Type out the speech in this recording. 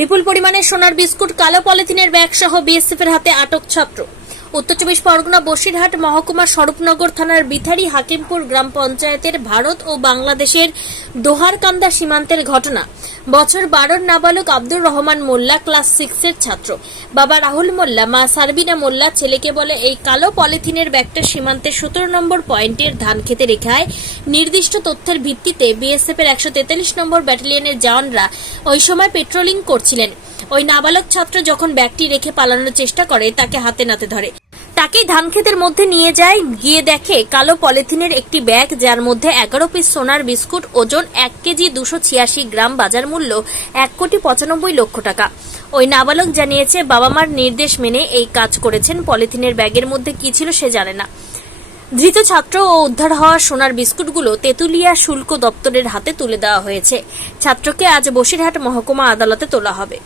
বিপুল পরিমাণে সোনার বিস্কুট কালো পলিথিনের ব্যাগ সহ বিএসএফ এর হাতে আটক ছাত্র। উত্তর চব্বিশ পরগনা বসিরহাট মহকুমা স্বরূপনগর থানার বিথারি হাকিমপুর গ্রাম পঞ্চায়েতের ভারত ও বাংলাদেশের দোহারকান্দা সীমান্তের ঘটনা। বছর বারোর নাবালক আব্দুর রহমান মোল্লা ক্লাস সিক্সের ছাত্র। বাবা রাহুল মোল্লা, মা সারবিনা মোল্লা ছেলেকে বলে এই কালো পলিথিনের ব্যাগটা সীমান্তের সতেরো নম্বর পয়েন্টের ধান খেতে রেখায় নির্দিষ্ট তথ্যের ভিত্তিতে বিএসএফ এর একশো তেতাল্লিশ নম্বর ব্যাটালিয়নের জওয়ানরা ওই সময় পেট্রোলিং করছিলেন। ওই নাবালক ছাত্র যখন ব্যাগটি রেখে পালানোর চেষ্টা করে, তাকে হাতে নাতে ধরে। তাকেই ক্ষেতের মধ্যে নিয়ে যায়। গিয়ে দেখে কালো পলিথিনের একটি ব্যাগ, যার মধ্যে এগারো পিস সোনার বিস্কুট, ওজন এক কেজি দুশো ছিয়াশি গ্রাম, বাজার মূল্য এক কোটি পঁচানব্বই লক্ষ টাকা। ওই নাবালক জানিয়েছে বাবা মার নির্দেশ মেনে এই কাজ করেছেন। পলিথিনের ব্যাগের মধ্যে কি ছিল সে জানে না। ধৃত ছাত্র ও উদ্ধার হওয়া সোনার বিস্কুটগুলো তেঁতুলিয়া শুল্ক দপ্তরের হাতে তুলে দেওয়া হয়েছে। ছাত্রকে আজ বসিরহাট মহকুমা আদালতে তোলা হবে।